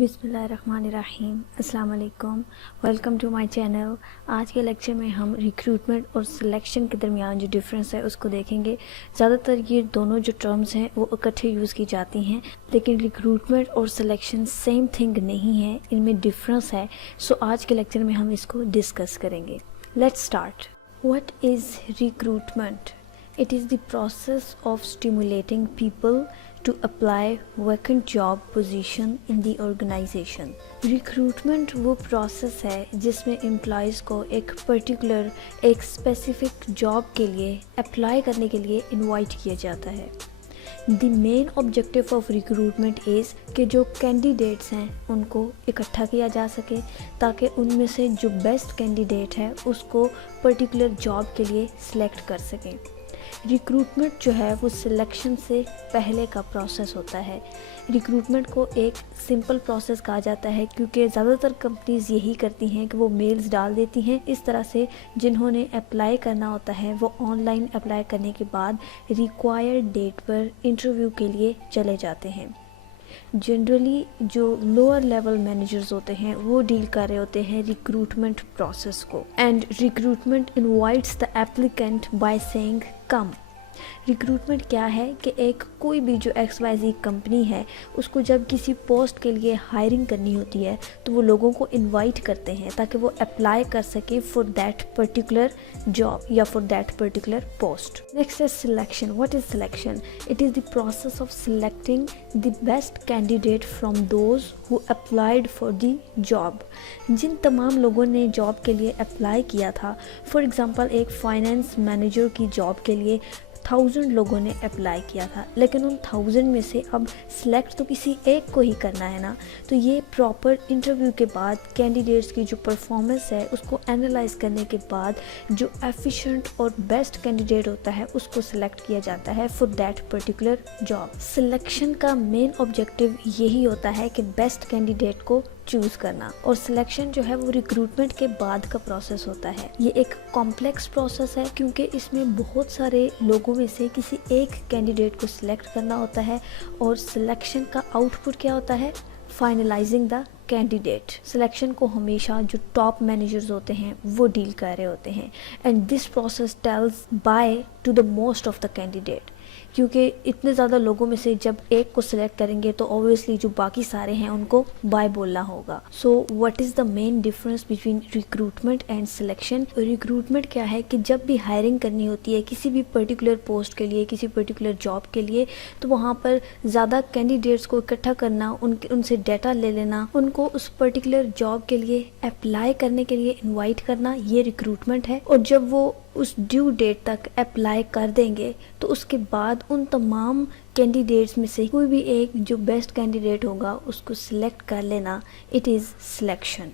बिस्मिल्लाहिर्रहमानिर्रहीम। अस्सलाम वालेकुम, वेलकम टू माय चैनल। आज के लेक्चर में हम रिक्रूटमेंट और सिलेक्शन के दरमियान जो डिफरेंस है उसको देखेंगे। ज़्यादातर ये दोनों जो टर्म्स हैं वो इकट्ठे यूज़ की जाती हैं, लेकिन रिक्रूटमेंट और सिलेक्शन सेम थिंग नहीं है, इनमें डिफरेंस है। सो आज के लेक्चर में हम इसको डिस्कस करेंगे। Let's start. What is recruitment? It is the process of stimulating people to apply vacant job position in the organization. Recruitment वो process है जिसमें employees को एक particular एक specific job के लिए apply करने के लिए invite किया जाता है। The main objective of recruitment is कि जो candidates हैं उनको इकट्ठा किया जा सके ताकि उनमें से जो best candidate है उसको particular job के लिए select कर सकें। रिक्रूटमेंट जो है वो सिलेक्शन से पहले का प्रोसेस होता है। रिक्रूटमेंट को एक सिंपल प्रोसेस कहा जाता है क्योंकि ज़्यादातर कंपनीज़ यही करती हैं कि वो मेल्स डाल देती हैं। इस तरह से जिन्होंने अप्लाई करना होता है वो ऑनलाइन अप्लाई करने के बाद रिक्वायर्ड डेट पर इंटरव्यू के लिए चले जाते हैं। जनरली जो लोअर लेवल मैनेजर्स होते हैं वो डील कर रहे होते हैं रिक्रूटमेंट प्रोसेस को। And recruitment invites the applicant by saying come. Recruitment क्या है कि एक कोई भी जो XYZ कंपनी है उसको जब किसी पोस्ट के लिए हायरिंग करनी होती है तो वो लोगों को इनवाइट करते हैं ताकि वो अप्लाई कर सकें फॉर दैट पर्टिकुलर जॉब या for that particular post. Next is selection. What is selection? It is the process of selecting the best candidate from those who applied for the job. जिन तमाम लोगों ने job के लिए apply किया था, for example एक फाइनेंस मैनेजर की जॉब के लिए 1000 लोगों ने अप्लाई किया था, लेकिन उन 1000 में से अब सिलेक्ट तो किसी एक को ही करना है ना। तो ये प्रॉपर इंटरव्यू के बाद कैंडिडेट्स की जो परफॉर्मेंस है उसको एनालाइज करने के बाद जो एफिशिएंट और बेस्ट कैंडिडेट होता है उसको सिलेक्ट किया जाता है for that particular job. Selection का मेन ऑब्जेक्टिव यही होता है कि बेस्ट कैंडिडेट को चूज़ करना, और सिलेक्शन जो है वो रिक्रूटमेंट के बाद का प्रोसेस होता है। ये एक कॉम्प्लेक्स प्रोसेस है क्योंकि इसमें बहुत सारे लोगों में से किसी एक कैंडिडेट को सिलेक्ट करना होता है, और सिलेक्शन का आउटपुट क्या होता है? Finalising the candidate. सिलेक्शन को हमेशा जो टॉप मैनेजर्स होते हैं वो डील कर रहे होते हैं। And this process tells by to the most of the candidate, क्योंकि इतने ज़्यादा लोगों में से जब एक को सिलेक्ट करेंगे तो ऑब्वियसली जो बाकी सारे हैं उनको बाय बोलना होगा। So what is the main difference between recruitment and selection? Recruitment क्या है कि जब भी हायरिंग करनी होती है किसी भी पर्टिकुलर पोस्ट के लिए, किसी पर्टिकुलर जॉब के लिए, तो वहाँ पर ज़्यादा कैंडिडेट्स को इकट्ठा करना, उनसे डाटा ले लेना, उनको उस पर्टिकुलर जॉब के लिए अप्लाई करने के लिए इन्वाइट करना, ये रिक्रूटमेंट है। और जब वो उस ड्यू डेट तक अप्लाई कर देंगे तो उसके बाद उन तमाम कैंडिडेट्स में से कोई भी एक जो बेस्ट कैंडिडेट होगा उसको सिलेक्ट कर लेना, इट इज़ सिलेक्शन।